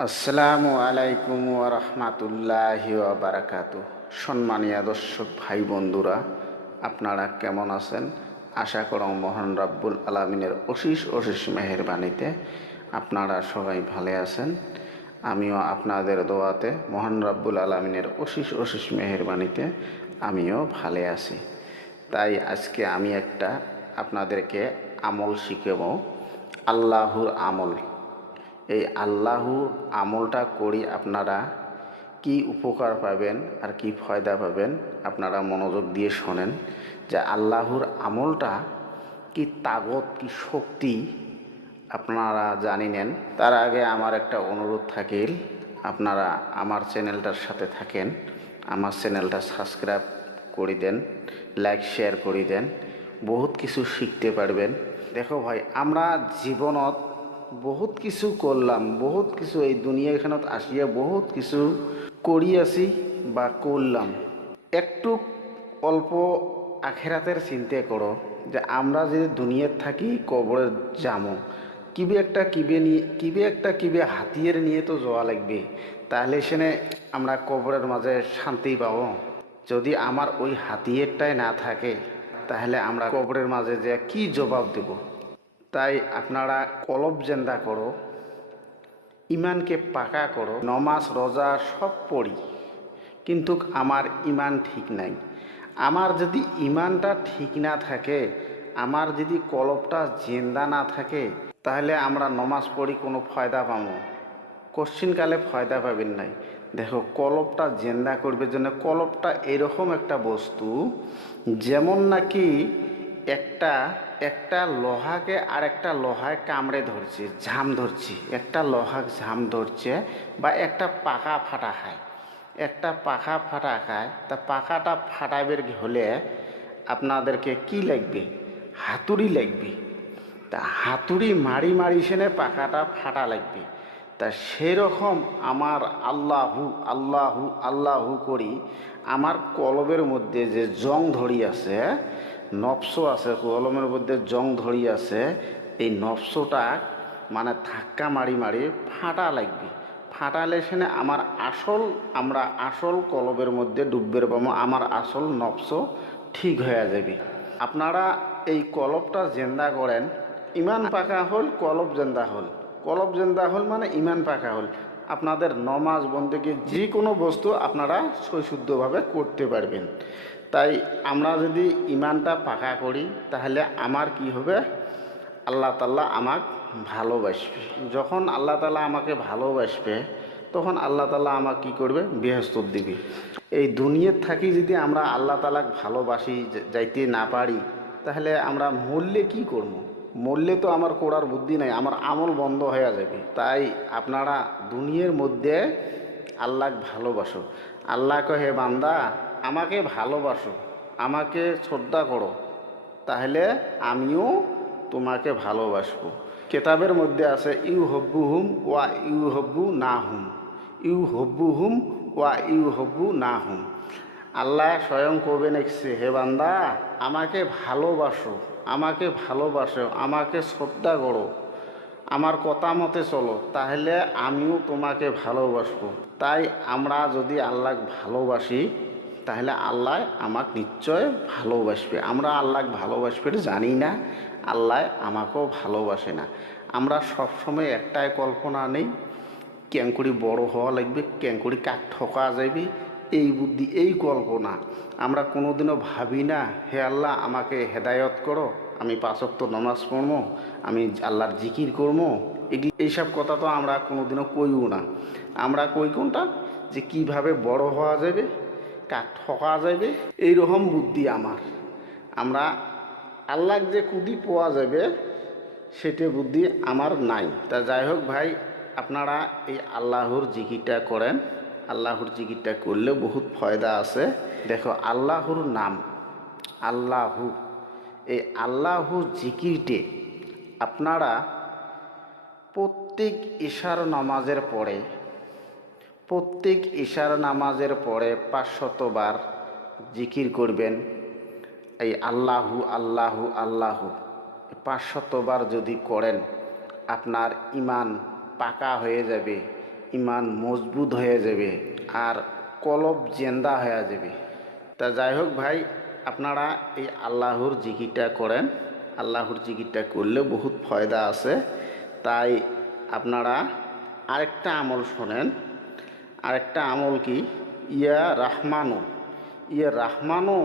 আসসালামু আলাইকুম রহমাতুল্লাহি বারাকাতু সম্মানীয় দর্শক ভাই বন্ধুরা, আপনারা কেমন আছেন? আশা করো মোহন রাব্বুল আলমিনের অশিস অশিস মেহরবানিতে আপনারা সবাই ভালো আছেন। আমিও আপনাদের দোয়াতে মোহন রাব্বুল আলমিনের অশিস অশিস মেহরবানিতে আমিও ভালো আছি। তাই আজকে আমি একটা আপনাদেরকে আমল শিখেব। আল্লাহর আমল। এই আল্লাহর আমলটা করি আপনারা, কি উপকার পাবেন আর কি ফয়দা পাবেন আপনারা মনোযোগ দিয়ে শোনেন যে আল্লাহর আমলটা কি তাগত, কি শক্তি আপনারা জানি নেন। তার আগে আমার একটা অনুরোধ থাকিল আপনারা আমার চ্যানেলটার সাথে থাকেন, আমার চ্যানেলটা সাবস্ক্রাইব করে দেন, লাইক, শেয়ার করে দেন, বহুত কিছু শিখতে পারবেন। দেখো ভাই, আমরা জীবনত বহুত কিছু করলাম, বহুত কিছু এই দুনিয়া এখানত আসিয়া বহুত কিছু করি আছি বা করলাম। একটু অল্প আখেরাতের চিন্তা করো যে আমরা যে দুনিয়ার থাকি কবরে যামো কিবে একটা কিবে নিয়ে, কিবে একটা কিবে হাতিয়ার নিয়ে তো যাওয়া লাগবে। তাহলে সেনে আমরা কবরের মাঝে শান্তি পাবো। যদি আমার ওই হাতিয়ারটাই না থাকে, তাহলে আমরা কবরের মাঝে যে কি জবাব দেব? তাই আপনারা কলব জেন্দা করো, ইমানকে পাকা করো, নমাজ, রোজা সব পড়ি। কিন্তু আমার ইমান ঠিক নাই। আমার যদি ইমানটা ঠিক না থাকে, আমার যদি কলবটা জেন্দা না থাকে, তাহলে আমরা নমাজ পড়ি কোনো ফয়দা পাবো? কোশ্চিনকালে ফয়দা পাবেন নাই। দেখো, কলবটা জেন্দা করবে জন্য কলবটা এরকম একটা বস্তু, যেমন নাকি একটা একটা লোহাকে আর একটা লোহায় কামড়ে ধরছে, ঝাম ধরছে। একটা লোহা ঝাম ধরছে বা একটা পাকা ফাটা খায়। একটা পাখা ফাটা খায়, তা পাখাটা ফাটাবের হলে আপনাদেরকে কি লাগবে? হাতুড়ি লাগবে। তা হাতুড়ি মারি মারি সেনে পাখাটা ফাটা লাগবে। তা সেরকম আমার আল্লাহু আল্লাহু আল্লাহু করি আমার কলবের মধ্যে যে জং ধরি আছে নফস আছে কলমের মধ্যে জং ধরি আছে, এই নফসটা মানে ধাক্কা মারি মারি ফাটা লাগবে। ফাটালে সেনে আমার আসল, আমরা আসল কলবের মধ্যে ডুববের পাবো আমার আসল নফস ঠিক হয়ে যাবে। আপনারা এই কলবটা জেন্দা করেন, ইমান পাকা হল, কলব জেন্দা হল। কলব জেন্দা হল মানে ইমান পাকা হল। আপনাদের নমাজ বন্দেকে যে কোনো বস্তু আপনারা সৈশুদ্ধভাবে করতে পারবেন। তাই আমরা যদি ইমানটা পাকা করি, তাহলে আমার কি হবে? আল্লাহ তাল্লাহ আমাক ভালোবাসবে। যখন আল্লাহ তালা আমাকে ভালোবাসবে, তখন আল্লাহ তালা আমাকে কি করবে? বৃহস্পত দিবে। এই দুনিয়ার থাকি যদি আমরা আল্লাহ তালাক ভালোবাসি যাইতে না পারি, তাহলে আমরা মরলে কি করব? মরলে তো আমার করার বুদ্ধি নাই, আমার আমল বন্ধ হয়ে যাবে। তাই আপনারা দুনিয়ার মধ্যে আল্লাহ ভালোবাসো। আল্লাহ কহে, বান্দা, আমাকে ভালোবাসো, আমাকে শ্রদ্ধা করো, তাহলে আমিও তোমাকে ভালোবাসবো। কেতাবের মধ্যে আছে ইউ হব্বু হুম ওয়া ইউ হব্বু না হুম ইউ হব্বু হুম ওয়া ইউ হব্বু না হুম আল্লাহ স্বয়ং কবে নেকছে, হে বান্দা, আমাকে ভালোবাসো আমাকে ভালোবাসো, আমাকে শ্রদ্ধা করো, আমার কথা মতে চলো, তাহলে আমিও তোমাকে ভালোবাসবো। তাই আমরা যদি আল্লাহ ভালোবাসি, তাহলে আল্লাহ আমাকে নিশ্চয় ভালোবাসবে। আমরা আল্লাহ ভালোবাসবে জানি না, আল্লাহ আমাকেও ভালোবাসে না। আমরা সবসময় একটাই কল্পনা নেই ক্যাঙ্কুরি বড় হওয়া লাগবে ক্যাঙ্কুরি কাক ঠকা যাবে এই বুদ্ধি, এই কল্পনা। আমরা কোনোদিনও ভাবি না, হে আল্লাহ, আমাকে হেদায়ত করো, আমি পাঁচক্ত নমাজ পড়ব, আমি আল্লাহর জিকির করব। এইসব কথা তো আমরা কোনোদিনও কইও না। আমরা কই কোনটা? যে কীভাবে বড় হওয়া যাবে কাক ঠকা যাবে, এইরকম বুদ্ধি আমার। আমরা আল্লাহ যে কুদি পাওয়া যাবে, সেটা বুদ্ধি আমার নাই। তা যাই হোক ভাই, আপনারা এই আল্লাহর জিকিরটা করেন। আল্লাহর জিকিরটা করলে বহুত ফয়দা আছে। দেখো, আল্লাহর নাম, আল্লাহু, এই আল্লাহু জিকিরটে আপনারা প্রত্যেক ঈশার নামাজের পরে প্রত্যেক ঈশার নামাজের পরে পাঁচশতবার জিকির করবেন। এই আল্লাহু আল্লাহু আল্লাহু। পাঁচশতবার যদি করেন, আপনার ইমান পাকা হয়ে যাবে, ইমান মজবুত হয়ে যাবে আর কলব জেন্দা হয়ে যাবে। তা যাই হোক ভাই, আপনারা এই আল্লাহর জিকিরটা করেন। আল্লাহর জিকিরটা করলে বহুত ফয়দা আছে। তাই আপনারা আরেকটা আমল শোনেন। আরেকটা আমল কি? ইয়া রাহমানো। ইয়া রাহমানো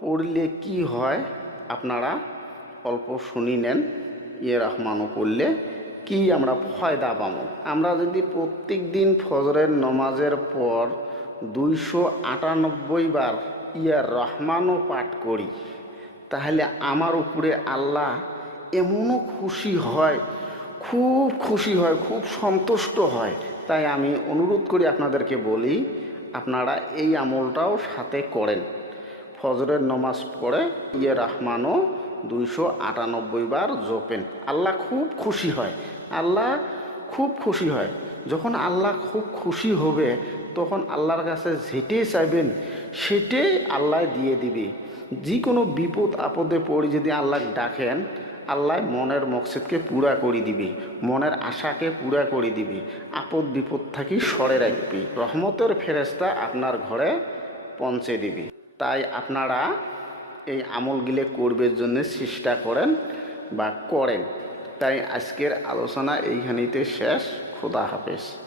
পড়লে কি হয়? আপনারা অল্প শুনি নেন। ইয়া রহমানও পড়লে কি আমরা ফয়দা পাবো আমরা যদি প্রত্যেক দিন ফজরের নমাজের পর দুইশো আটানব্বই বার ইয়া রহমানও পাঠ করি, তাহলে আমার উপরে আল্লাহ এমনও খুশি হয়, খুব খুশি হয়, খুব সন্তুষ্ট হয়। তাই আমি অনুরোধ করি আপনাদেরকে বলি, আপনারা এই আমলটাও সাথে করেন। ফজরের নমাজ পড়ে ইয়ে রহমানও দুইশো আটানব্বই বার জপেন। আল্লাহ খুব খুশি হয়। আল্লাহ খুব খুশি হয়। যখন আল্লাহ খুব খুশি হবে, তখন আল্লাহর কাছে যেটাই চাইবেন, সেটাই আল্লাহ দিয়ে দিবে। যে কোনো বিপদ আপদে পড়ে যদি আল্লাহ ডাকেন আল্লাহ মনের মকসেদকে পুরা করে দিবে, মনের আশাকে পুরা করে দিবে, আপদ বিপদ থাকি সরে রাখবে, রহমতের ফেরেস্তা আপনার ঘরে পৌঁছে দিবে। তাই আপনারা এই আমলগুলো করবার জন্য চেষ্টা করেন বা করেন। তাই আজকের আলোচনা এইখানেতে শেষ, খোদা হাফেজ।